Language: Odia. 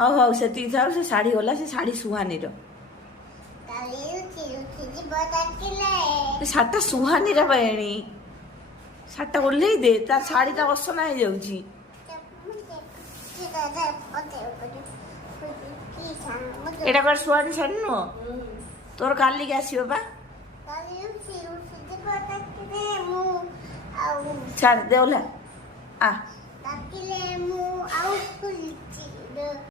ହଉ ହଉ ସେତିକି ଥାଉ। ସେ ଶାଢ଼ୀ ଗଲା, ସେ ଶାଢ଼ୀ ସୁହାନୀର। ଶାଢ଼ୀଟା ସୁହାନୀର ବାଇଣୀ, ଶାଢ଼ୀଟା ଓହ୍ଲେଇ ଦେ, ତା ଶାଢ଼ୀଟା ଅସନା ହେଇଯାଉଛି। ଏଇଟା କଣ ସୁହାନୀ ଶାଢ଼ୀ ନୁହଁ? ତୋର କାଲିକି ଆସିବ ବା। ଛାଡ଼ ଦେ ଓହ୍ଲା। ଆ